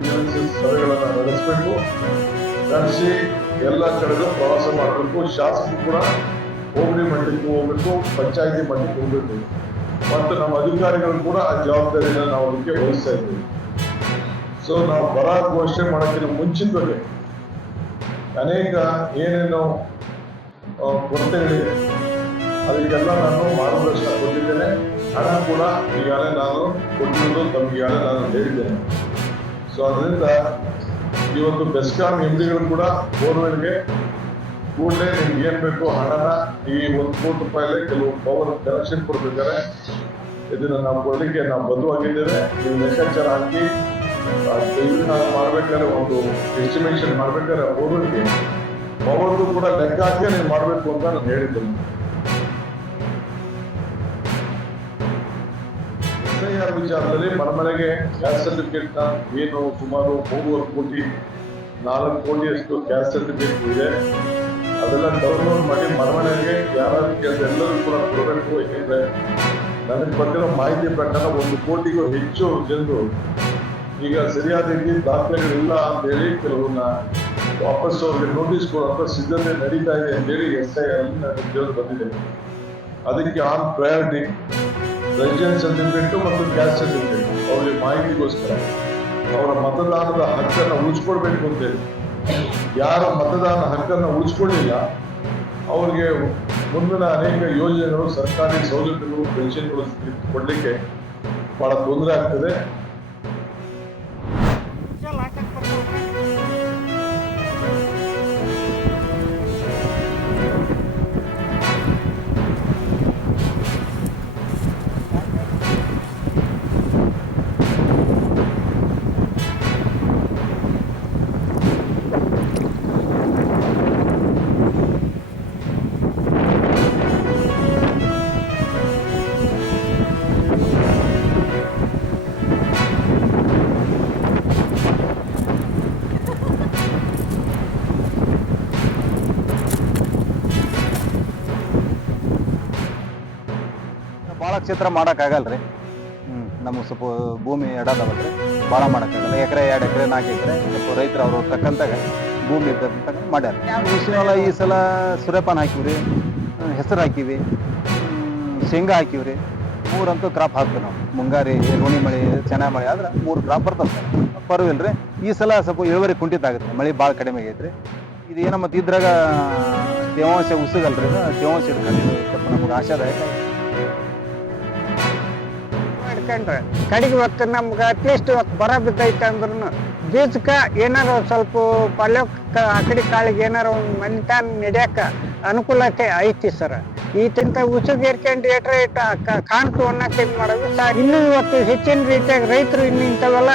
Grievances ಸಭೆಗಳನ್ನು ನಡೆಸಬೇಕು, ನಡೆಸಿ ಎಲ್ಲ ಕಡೆಗೂ ಪ್ರವಾಸ ಮಾಡಬೇಕು. ಶಾಸಕರು ಕೂಡ ಹೋಬಳಿ ಮಟ್ಟಕ್ಕೆ ಹೋಗ್ಬೇಕು, ಪಂಚಾಯತಿ ಮಟ್ಟಕ್ಕೆ ಹೋಗ್ಬೇಕು ಮತ್ತು ನಮ್ಮ ಅಧಿಕಾರಿಗಳು ಕೂಡ ಆ ಜವಾಬ್ದಾರಿಯನ್ನು ನಾವು ಅದಕ್ಕೆ ವಹಿಸ್ತಾ ಇದ್ದೀವಿ. ಸೊ ನಾವು ಬರ ಘೋಷಣೆ ಮಾಡೋಕ್ಕಿಂತ ಮುಂಚಿತವಾಗಿ ಅನೇಕ ಏನೇನು ಕೊರತೆಗಳಿದೆ ಅದಕ್ಕೆಲ್ಲ ನಾನು ಮಾರ್ಗದರ್ಶನ ಕೊಟ್ಟಿದ್ದೇನೆ. ಹಣ ಕೂಡ ಈಗಾಗಲೇ ನಾನು ಕೊಟ್ಟಿರೋದು ತಮಗೆ ಈಗಾಗಲೇ ನಾನು ಹೇಳಿದ್ದೇನೆ. ಸೊ ಅದರಿಂದ ಇವತ್ತು ಬೆಸ್ಕಾಂ ಎಂಡಿಗಳು ಕೂಡ ಬೋರ್ವೆಲ್ಗೆ ಕೂಡಲೇ ನಿಮ್ಗೆ ಏನ್ ಬೇಕು ಹಣನ ಈ 1 ಕೋಟಿ ರೂಪಾಯಿಲೆ ಕೆಲವು ಪವರ್ ಕನೆಕ್ಷನ್ ಕೊಡ್ಬೇಕಾದ್ರೆ ಇದನ್ನ ನಾವು ಕೊಡಲಿಕ್ಕೆ ನಾವು ಬದ್ಧವಾಗಿದ್ದೇವೆ. ನೀವು ಲೆಕ್ಕಾಚಾರ ಹಾಕಿ ಇದನ್ನ ಮಾಡ್ಬೇಕಾದ್ರೆ ಒಂದು ಎಸ್ಟಿಮೇಷನ್ ಮಾಡ್ಬೇಕಾದ್ರೆ ಬೋರ್ವೆಲ್ಗೆ ಪವರ್ದು ಕೂಡ ಲೆಕ್ಕ ಹಾಕಿ ನೀವು ಮಾಡಬೇಕು ಅಂತ ನಾನು ಹೇಳಿದ್ದೇನೆ. SIR ವಿಚಾರದಲ್ಲಿ ಮನೆಗೆ ಗ್ಯಾಸ್ ಸರ್ಟಿಫಿಕೇಟ್ ನ ಏನು ಸುಮಾರು 3.5 ಕೋಟಿ 4 ಕೋಟಿಯಷ್ಟು ಗ್ಯಾಸ್ ಸರ್ಟಿಫಿಕೇಟ್ ಇದೆ, ಅದೆಲ್ಲ ಡೌನ್ಲೋಡ್ ಮಾಡಿ ಮನೆಗೆ ಯಾರು ಕೇಳಿದ್ರೆ ಎಲ್ಲರೂ ಕೂಡ ಕೊಡಬೇಕು. ಏಕೆಂದ್ರೆ ನನಗೆ ಬಂದಿರೋ ಮಾಹಿತಿ ಪ್ರಕಾರ 1 ಕೋಟಿಗೂ ಹೆಚ್ಚು ಜನರು ಈಗ ಸರಿಯಾದ ರೀತಿ ದಾಖಲೆಗಳಿಲ್ಲ ಅಂತ ಹೇಳಿ ಕೆಲವನ್ನ ವಾಪಸ್ ಅವ್ರಿಗೆ ನೋಟಿಸ್ ಕೊಡುವಂತ ಸಿದ್ಧತೆ ನಡೀತಾ ಇದೆ ಅಂತೇಳಿ SIR ಅಲ್ಲಿ ನನಗೆ ತಿಳಿದು ಬಂದಿದೆ. ಅದಕ್ಕೆ ಆನ್ ಪ್ರಯಾರಿಟಿ ರೆಸಿಡೆನ್ಸ್ ಸರ್ಟಿಫಿಕೇಟ್ ಮತ್ತು ಗ್ಯಾಸ್ ಸರ್ಟಿಫಿಕೇಟ್ ಅವ್ರಿಗೆ ಮಾಹಿತಿಗೋಸ್ಕರ ಅವರ ಮತದಾನದ ಹಕ್ಕನ್ನು ಉಳಿಸ್ಕೊಡ್ಬೇಕು ಅಂತೇಳಿ. ಯಾರ ಮತದಾನ ಹಕ್ಕನ್ನು ಉಳಿಸ್ಕೊಳ್ಳಿಲ್ಲ ಅವ್ರಿಗೆ ಮುಂದಿನ ಅನೇಕ ಯೋಜನೆಗಳು, ಸರ್ಕಾರಿ ಸೌಲಭ್ಯಗಳು, ಪೆನ್ಷನ್ಗಳು ಕೊಡ್ಲಿಕ್ಕೆ ಬಹಳ ತೊಂದರೆ ಆಗ್ತದೆ. ಭಾಳ ಕ್ಷೇತ್ರ ಮಾಡೋಕ್ಕಾಗಲ್ರಿ. ನಮಗೆ ಸ್ವಲ್ಪ ಭೂಮಿ ಎಡದವಲ್ರಿ, ಭಾಳ ಮಾಡೋಕ್ಕಾಗಲ್ಲ. ಎಕರೆ 2 ಎಕರೆ 4 ಎಕರೆ ಸ್ವಲ್ಪ ರೈತರು ಅವರು ತಕ್ಕಂತಾಗ ಭೂಮಿ ಇದ್ದಂತಾಗ ಮಾಡ್ಯಾರ. ವಿಷಯಲ್ಲ ಈ ಸಲ ಸೂರ್ಯಪಾನ ಹಾಕಿವ್ರಿ, ಹೆಸರು ಹಾಕಿವಿ, ಶೇಂಗಾ ಹಾಕಿವ್ರಿ. 3 ಅಂತೂ ಕ್ರಾಪ್ ಹಾಕ್ತೀವಿ ನಾವು. ಮುಂಗಾರಿ, ರೋಣಿ ಮಳೆ, ಚೆನ್ನಾಗಿ ಮಳೆ ಆದ್ರೆ 3 ಕ್ರಾಪ್ ಬರ್ತದೆ. ಪರವಿಲ್ರಿ. ಈ ಸಲ ಸ್ವಲ್ಪ ಇಳುವರಿ ಕುಂಠಿತ ಆಗುತ್ತೆ, ಮಳೆ ಭಾಳ ಕಡಿಮೆ ಆಗೈತ್ರಿ. ಇದು ಏನೋ ಮತ್ತು ಇದ್ರಾಗ ತೇವಾಂಶ ಉಸಿಗಲ್ರಿ, ತೇವಾಂಶ ಇಟ್ಕೊಂಡಿದ್ದು ಸ್ವಲ್ಪ ನಮ್ಗೆ ಆಶಾದಾಯಕ. ಕಡೆಗೆ ಇವತ್ತು ನಮ್ಗೆ ಅಟ್ಲೀಸ್ಟ್ ಇವತ್ತು ಬರ ಬಿದ್ದೈತೆ ಅಂದ್ರೂ ಬೀಜಕ್ಕೆ ಏನಾರು ಸ್ವಲ್ಪ ಪಲ್ಯ ಆ ಕಡೆ ಕಾಳಿಗೆ ಏನಾರು ಒಂದು ಮನಿತಾನ ನಡೆಯಕ ಅನುಕೂಲತೆ ಐತಿ ಸರ್. ಈತಿಂತ ಉಸುಗ್ ಏರ್ಕೊಂಡು ಏಟ್ರೆ ಕಾಣ್ತು ಅನ್ನಕ್ಕೆ ಇದು ಮಾಡೋದು ಸರ್. ಇನ್ನೂ ಇವತ್ತು ಹೆಚ್ಚಿನ ರೀತಿಯಾಗಿ ರೈತರು ಇನ್ನು ಇಂಥವೆಲ್ಲ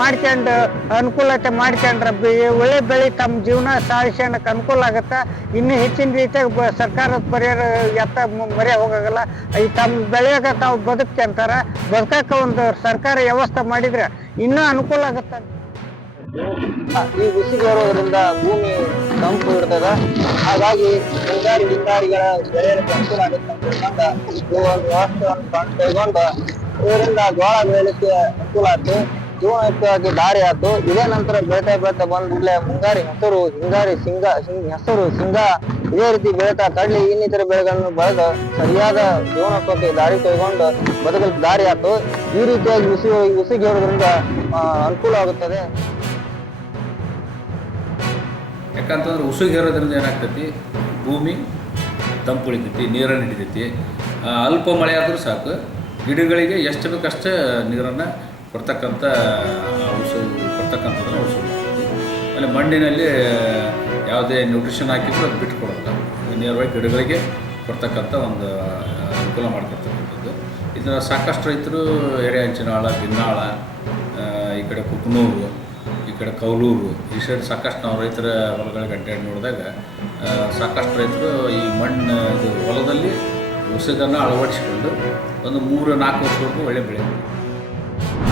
ಮಾಡ್ಕೊಂಡು ಅನುಕೂಲತೆ ಮಾಡ್ಕೊಂಡ್ರೆ ಒಳ್ಳೆ ಬೆಳೆ ತಮ್ಮ ಜೀವನ ಸಾಧಿಸೋಣಕ್ಕೆ ಅನುಕೂಲ ಆಗುತ್ತೆ. ಇನ್ನೂ ಹೆಚ್ಚಿನ ರೀತಿಯಾಗಿ ಸರ್ಕಾರದ ಪರಿಹಾರ ಎತ್ತ ಮರೆ ಹೋಗಾಗಲ್ಲ. ಈ ತಮ್ಮ ಬೆಳೆಯಾಗ ತಾವು ಬದುಕ್ಯಂತಾರೆ, ಬದುಕಕ್ಕೆ ಒಂದು ಸರ್ಕಾರ ವ್ಯವಸ್ಥೆ ಮಾಡಿದ್ರೆ ಇನ್ನೂ ಅನುಕೂಲ ಆಗುತ್ತೆ. ಈ ಬಿಸಿಲು ಇರೋದ್ರಿಂದ ಭೂಮಿ ತಂಪು ಇರ್ತದ, ಹಾಗಾಗಿ ಮುಂಗಾರಿ ಹಿಂಗಾರಿಗಳ ಬೆಳೆಯಲಿಕ್ಕೆ ಅನುಕೂಲ ಆಗುತ್ತೆ ಅಂತ ತಿಳ್ಕೊಂಡು ಈ ಒಂದು ವ್ಯವಸ್ಥೆಯನ್ನು ಕೈಗೊಂಡು ಇದರಿಂದ ಜೋಳ ಬೆಳೆಯಲಿಕ್ಕೆ ಅನುಕೂಲ ಆಯ್ತು. ಜೀವನಯುಕ್ತವಾಗಿ ದಾರಿ ಆಯ್ತು. ಇದೇ ನಂತರ ಬೆಳೀತಾ ಬಂದಿಲ್ಲ ಮುಂಗಾರಿ ಹೆಸರು, ಹಿಂಗಾರಿ ಶೇಂಗಾ ಇದೇ ರೀತಿ ಬೆಳೀತಾ ಕಡ್ಲಿ ಇನ್ನಿತರ ಬೆಳೆಗಳನ್ನು ಬೆಳೆದು ಸರಿಯಾದ ಜೀವನೋತ್ಸವಕ್ಕೆ ದಾರಿ ಕೈಗೊಂಡು ಬದುಕಲಿಕ್ಕೆ ದಾರಿ ಆಯ್ತು. ಈ ರೀತಿಯಾಗಿ ಉಸಿಗೆ ಹೇಳೋದ್ರಿಂದ ಅನುಕೂಲ ಆಗುತ್ತದೆ. ಯಾಕಂತಂದ್ರೆ ಉಸುಗೇರೋದ್ರಿಂದ ಏನಾಗ್ತೈತಿ, ಭೂಮಿ ತಂಪು ಉಳಿತೈತಿ, ನೀರನ್ನು ಹಿಡಿತೈತಿ. ಅಲ್ಪ ಮಳೆ ಆದರೂ ಸಾಕು, ಗಿಡಗಳಿಗೆ ಎಷ್ಟು ಬೇಕಷ್ಟೇ ನೀರನ್ನು ಕೊಡ್ತಕ್ಕಂಥದ್ದನ್ನು ಉಸು ಮಾಡ್ತೈತಿ. ಆಮೇಲೆ ಮಣ್ಣಿನಲ್ಲಿ ಯಾವುದೇ ನ್ಯೂಟ್ರಿಷನ್ ಹಾಕಿದ್ರು ಅದು ಬಿಟ್ಕೊಡೋಲ್ಲ, ನೇರವಾಗಿ ಗಿಡಗಳಿಗೆ ಕೊಡ್ತಕ್ಕಂಥ ಒಂದು ಅನುಕೂಲ ಮಾಡ್ಕೊಳ್ತಕ್ಕಂಥದ್ದು. ಇದನ್ನು ಸಾಕಷ್ಟು ರೈತರು ಎರೆಹಂಚಿನಾಳ, ಬಿನ್ನಾಳ, ಈ ಕಡೆ ಕುಕ್ನೂರು, ಈ ಕಡೆ ಕೌಲೂರು, ಈ ಸೈಡ್ ಸಾಕಷ್ಟು ನಾವು ರೈತರ ಹೊಲಗಳಿಗೆ ಅಡ್ಡಾಡಿ ನೋಡಿದಾಗ ಸಾಕಷ್ಟು ರೈತರು ಈ ಮಣ್ಣು ಇದು ಹೊಲದಲ್ಲಿ ಉಸುಗನ್ನು ಅಳವಡಿಸಿಕೊಂಡು ಒಂದು 3-4 ವರ್ಷವರೆಗೂ ಒಳ್ಳೆ ಬೆಳೆ